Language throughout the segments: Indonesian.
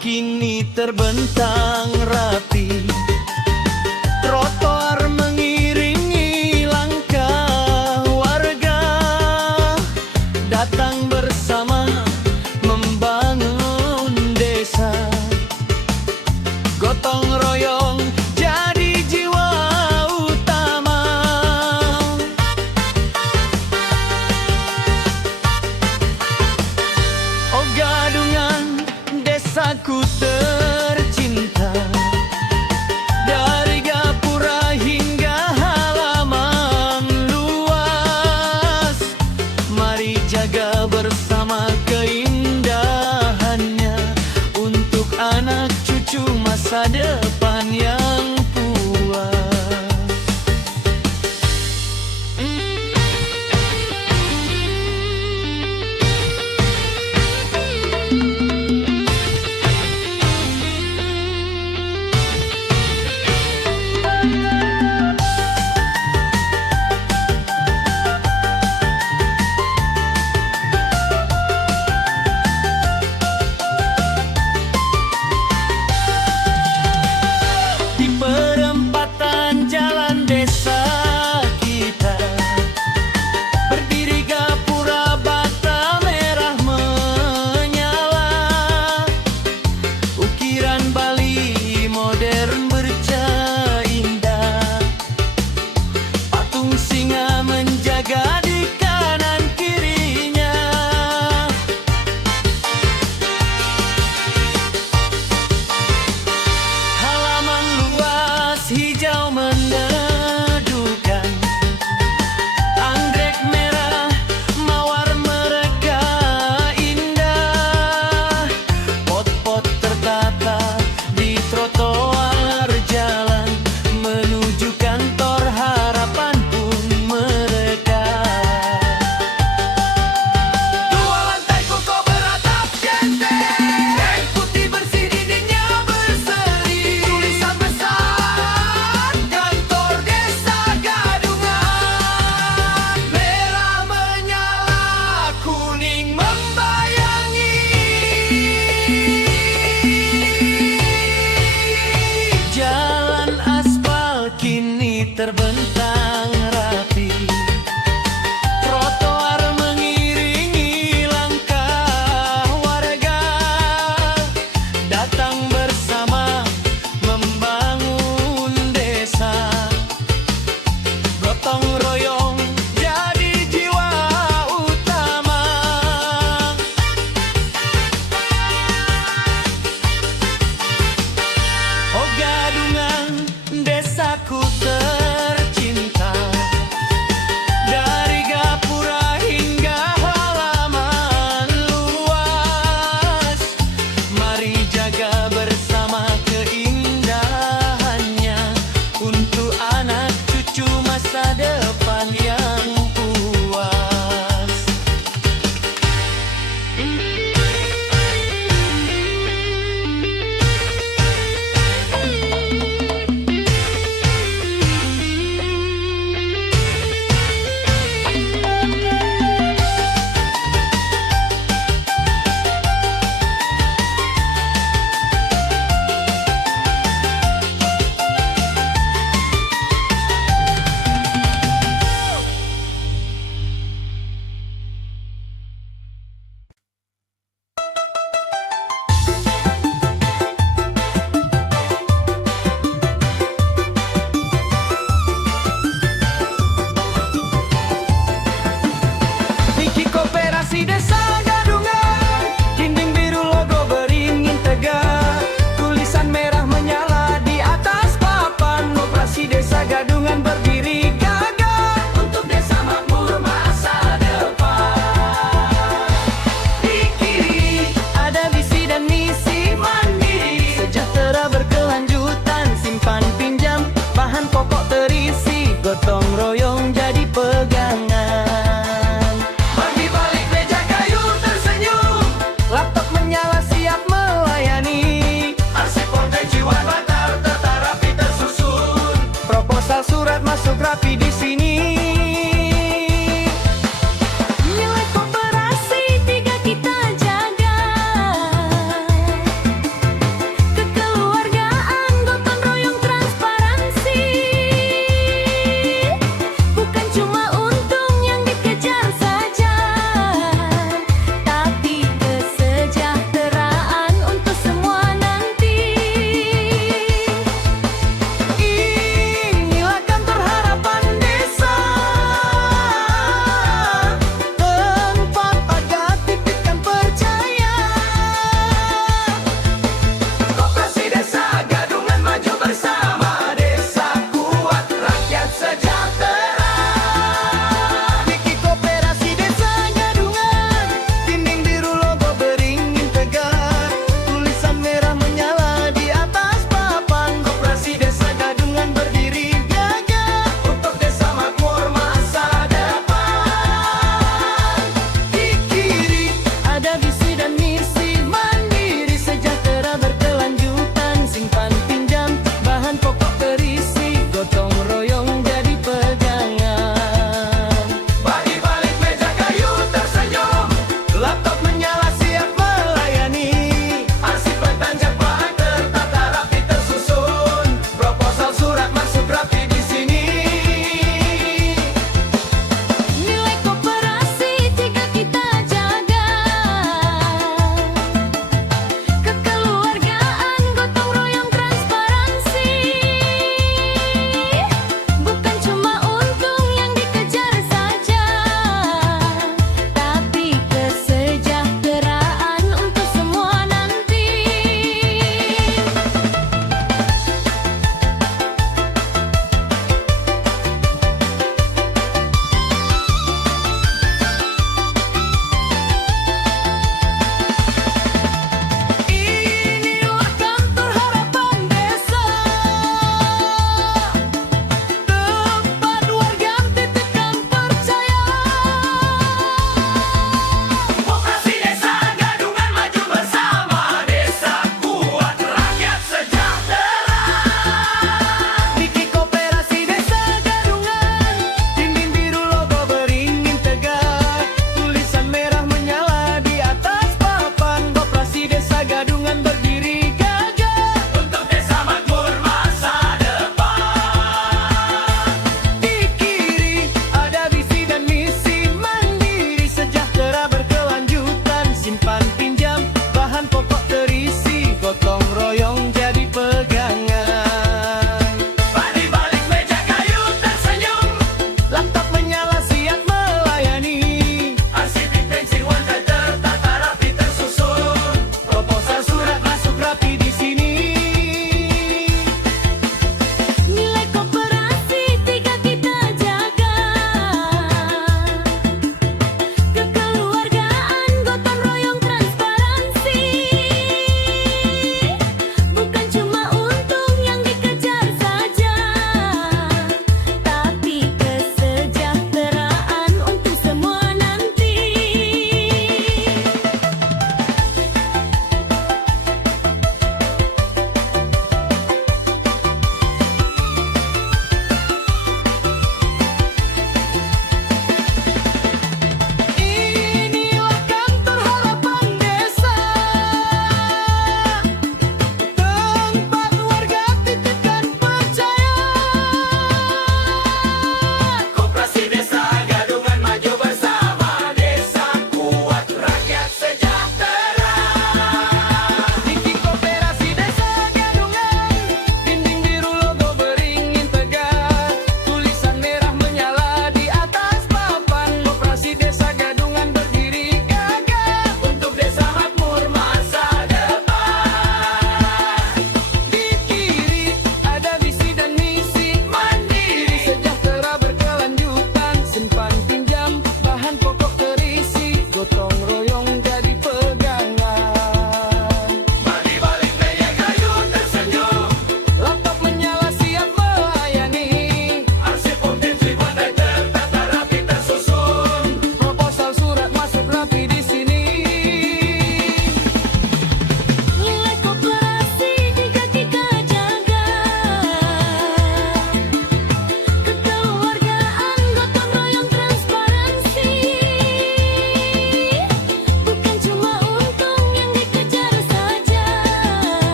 kini terbentang rapi, trotoar mengiringi langkah warga, datang bersama membangun desa. Gotong royong jadi jiwa utama. Oh gadungan desaku tercinta, dari gapura hingga halaman luas, mari jaga bersama keindahannya untuk anak cucu masa depan yang puas.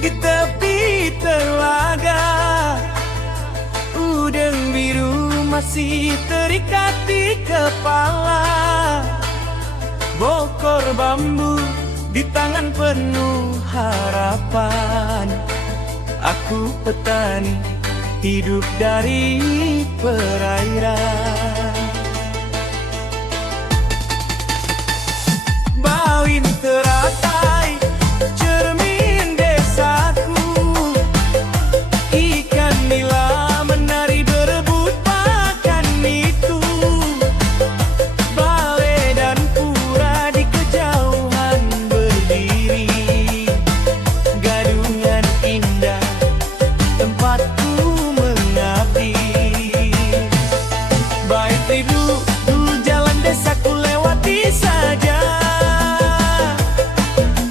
di tepi telaga, udang biru masih terikat di kepala. Bokor bambu di tangan penuh harapan. Aku petani hidup dari perairan. Bawin teratai cermin desaku, ikan nila menari berebut makan itu. Bale dan pura di kejauhan berdiri, gadungan indah tempatku mengabdi. Baik rindu jalan desaku lewati saja,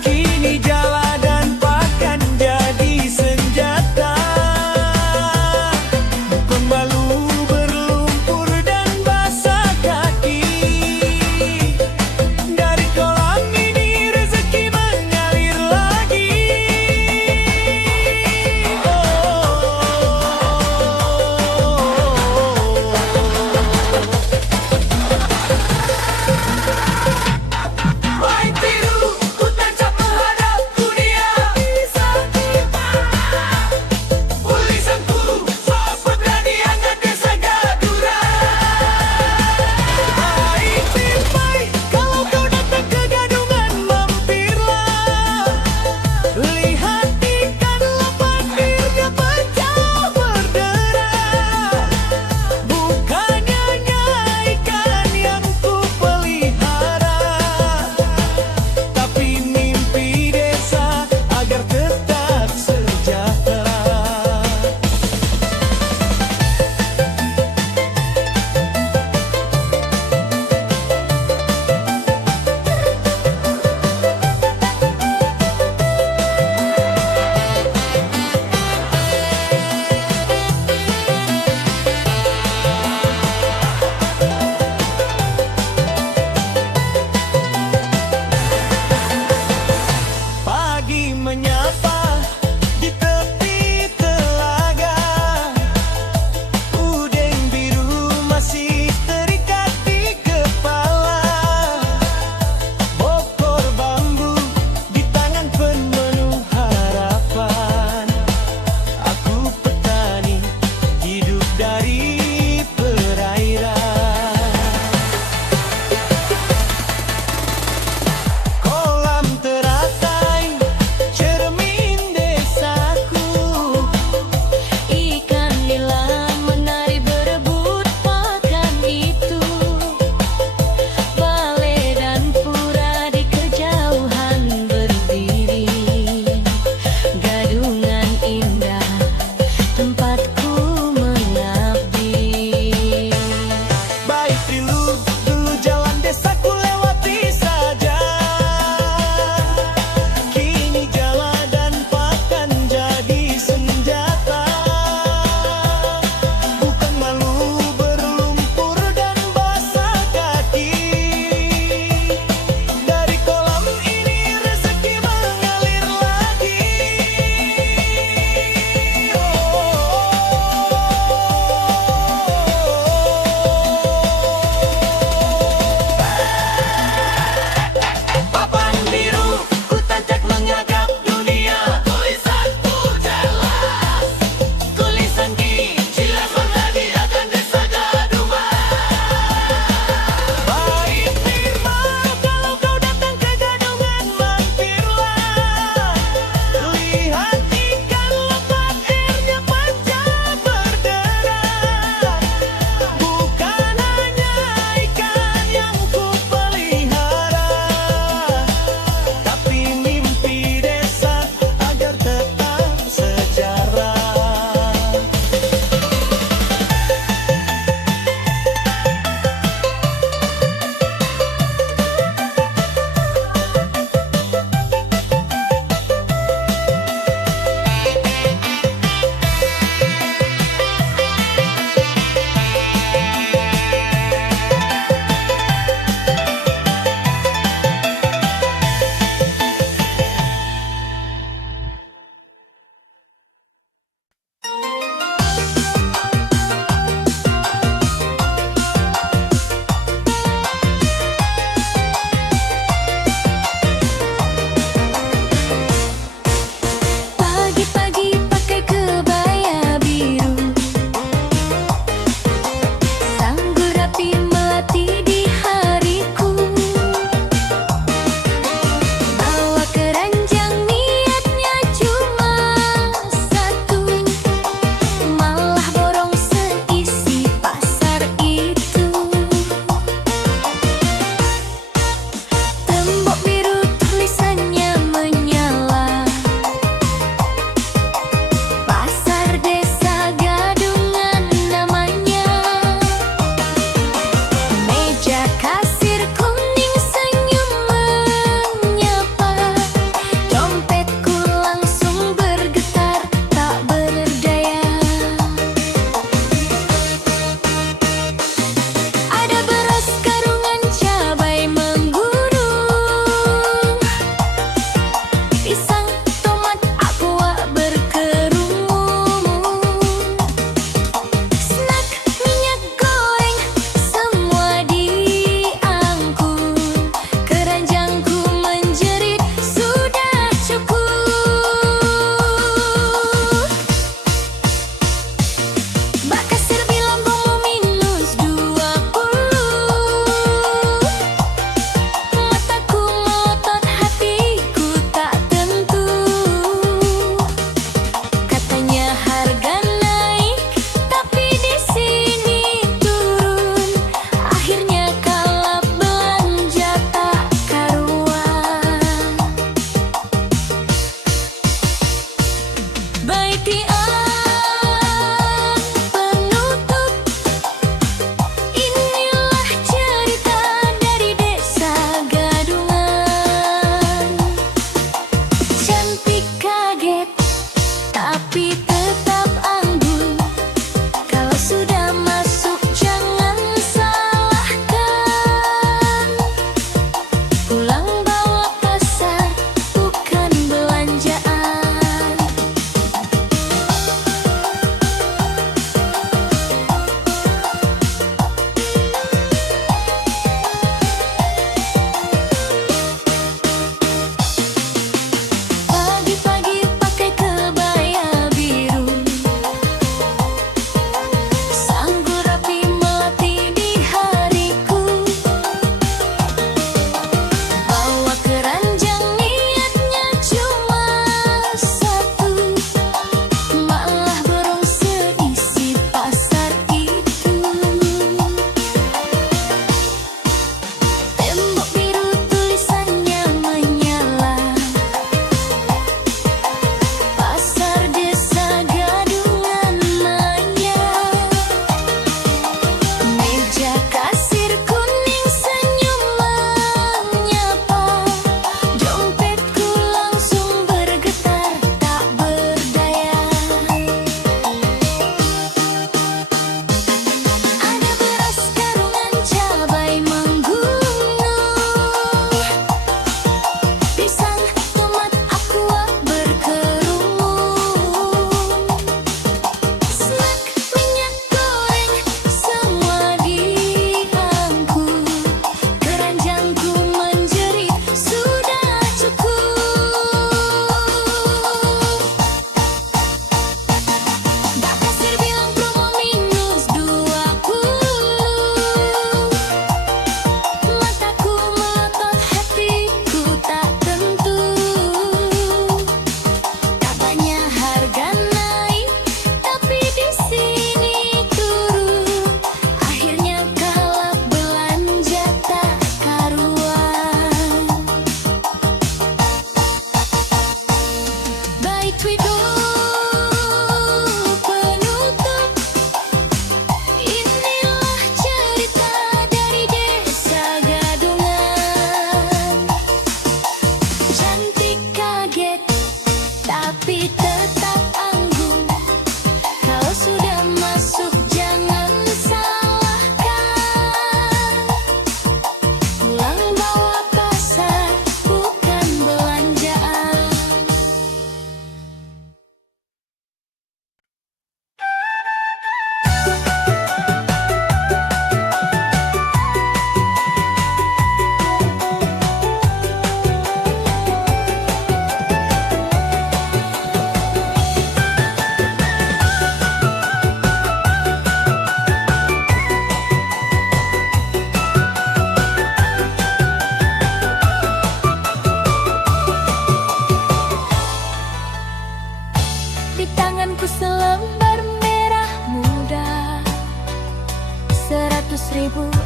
kini jala dan pakan jadi senjata. Bukan malu berlumpur dan basah kaki, dari kolam ini rezeki mengalir lagi. Baik biru, ku tancap menghadap dunia. Bisa dimana tulisanku, soal berani angkat desa Gadura. Baik timpai, kalau kau datang ke gadungan mampirlah. Lihat ikan lapandirnya pecah berderai. Bukannya ikan yang ku pelihara, tapi mimpi desa agar tetap sejahtera. Pagi menyapa di tepi telaga, udang biru masih terikat di kepala. Bokor bambu di tangan penuh harapan. Aku petani hidup dari perairan. Kolam teratai cermin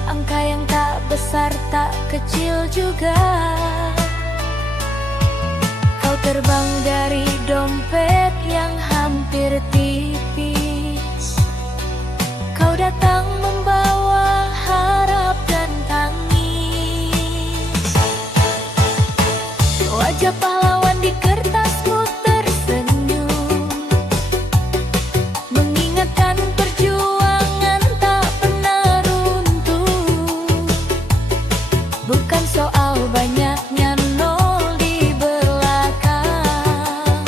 Angka yang tak besar tak kecil juga. Kau terbang dari dompet yang hampir tipis. Kau datang membawa harap dan tangis. Wajah pahlawan di kertasmu tersenyum, mengingatkan perjuangan tak pernah runtuh. Bukan soal banyaknya nol di belakang,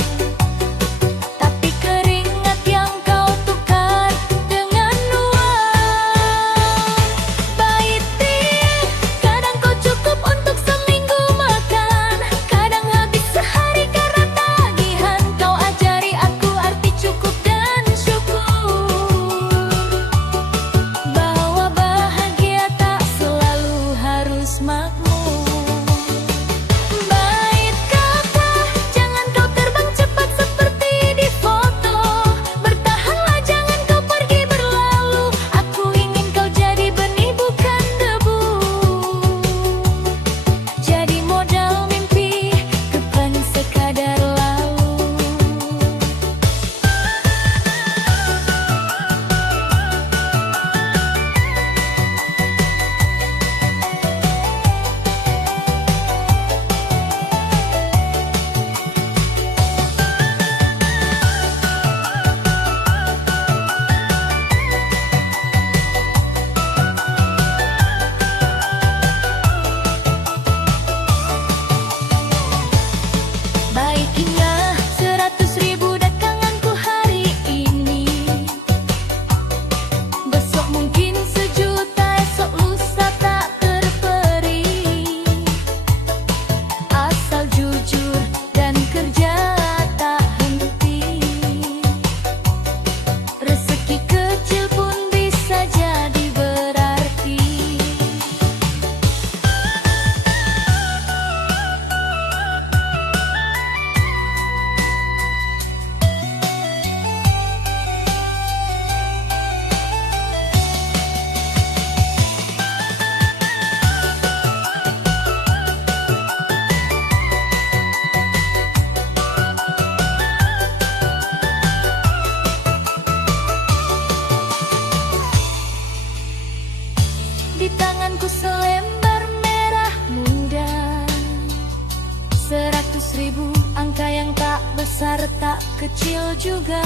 besar tak kecil juga.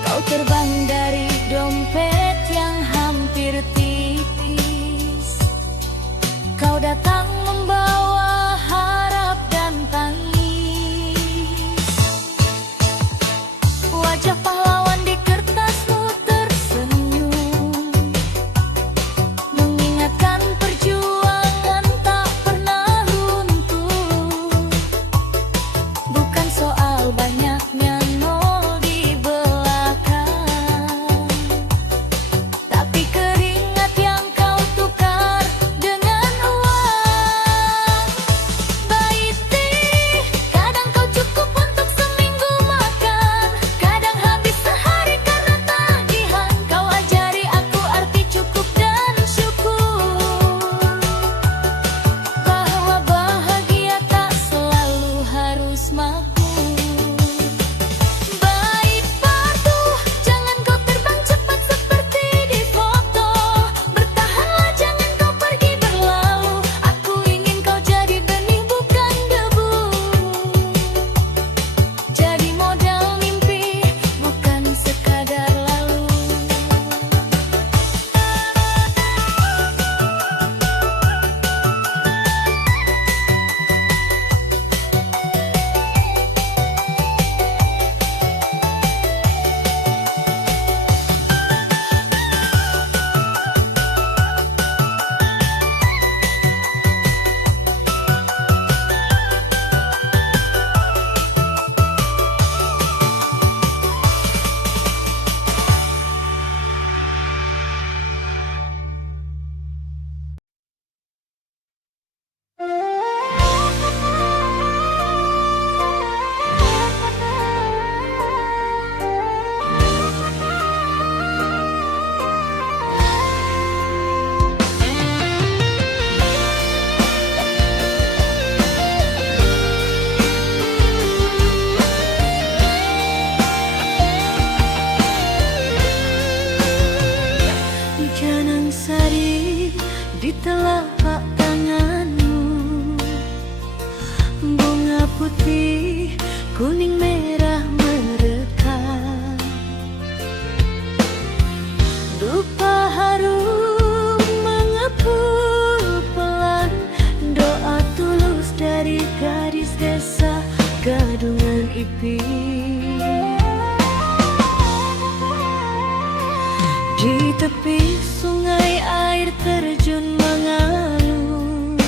Kau terbang dari dompet yang hampir tipis. Kau datang membawa harap dan tangis. Wajah pahlawan di kertasmu tersenyum, mengingatkan perjuangan tak pernah runtuh. Bukan soal banyaknya nol di belakang, tapi keringat yang kau tukar dengan uang. Baiti, kadang kau cukup untuk seminggu makan, kadang habis sehari karena tagihan. Kau ajari aku arti cukup dan syukur, bahwa bahagia tak selalu harus makmur. Baik patuh, jangan kau terbang cepat seperti di foto. Bertahanlah, jangan kau pergi berlalu. Aku ingin kau jadi benih bukan debu, jadi modal mimpi bukan sekadar lalu. Janang sari di telapak tanganmu, bunga putih kuning merah merekam, dupa harum mengepul pelan, doa tulus dari gadis desa Gadungan Ipin. Di tepi sungai air terjun mengalun,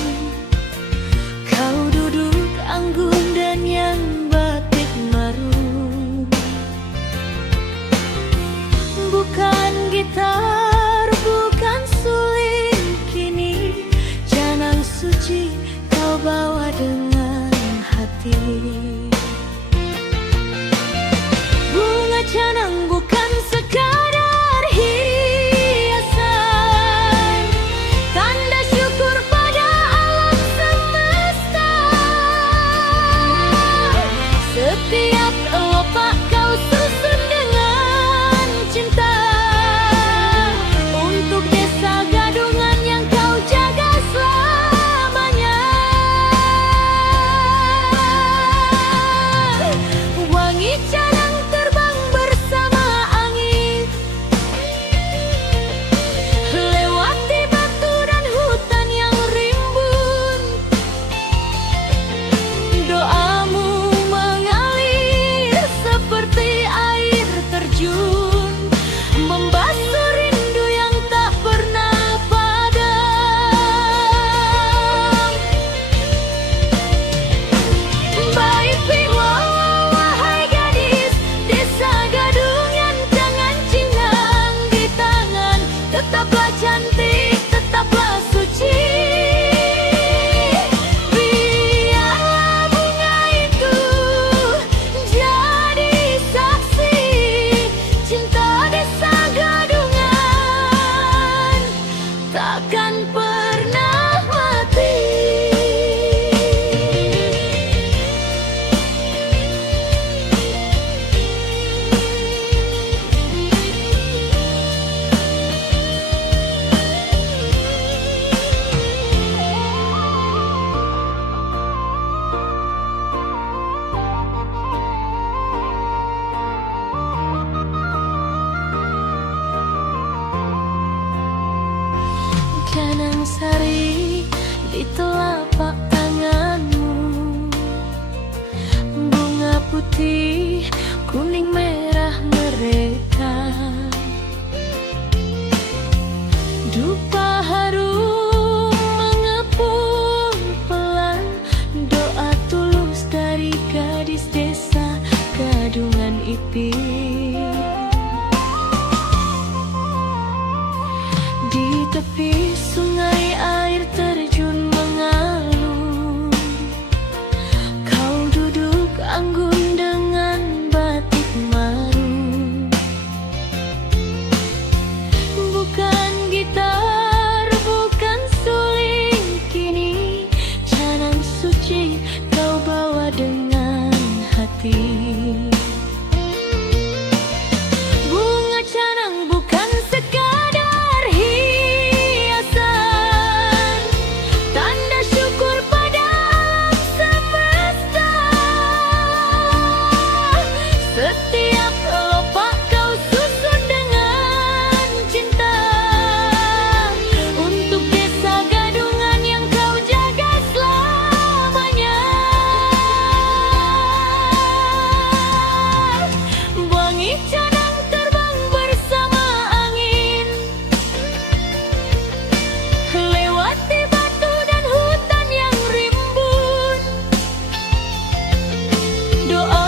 kau duduk anggun dan yang batik marun. Bukan gitar, bukan suling, kini janang suci kau bawa dengan hati. Bunga canang bukan sekadar hiasan, tanda syukur pada alam semesta. Setiap kelopak kau susun dengan cinta, untuk desa Gadungan yang kau jaga selamanya. Wangi canang terbang bersama angin, lewati batu dan hutan yang rimbun. Doamu mengalir putih, kuning merah mereka. Dupa harum mengepul pelan, doa tulus dari gadis desa Gadungan Ipin. Di tepi sungai air terjun mengalun, kau duduk anggun dengan batik marun. Bukan gitar, bukan suling, kini canang suci kau bawa dengan hati. Bunga canang bukan sekadar hiasan, tanda syukur pada alam semesta. Setiap kelopak kau susun dengan cinta, untuk desa Gadungan yang kau jaga selamanya. Wangi canang terbang bersama angin, lewati batu dan hutan yang rimbun. Doa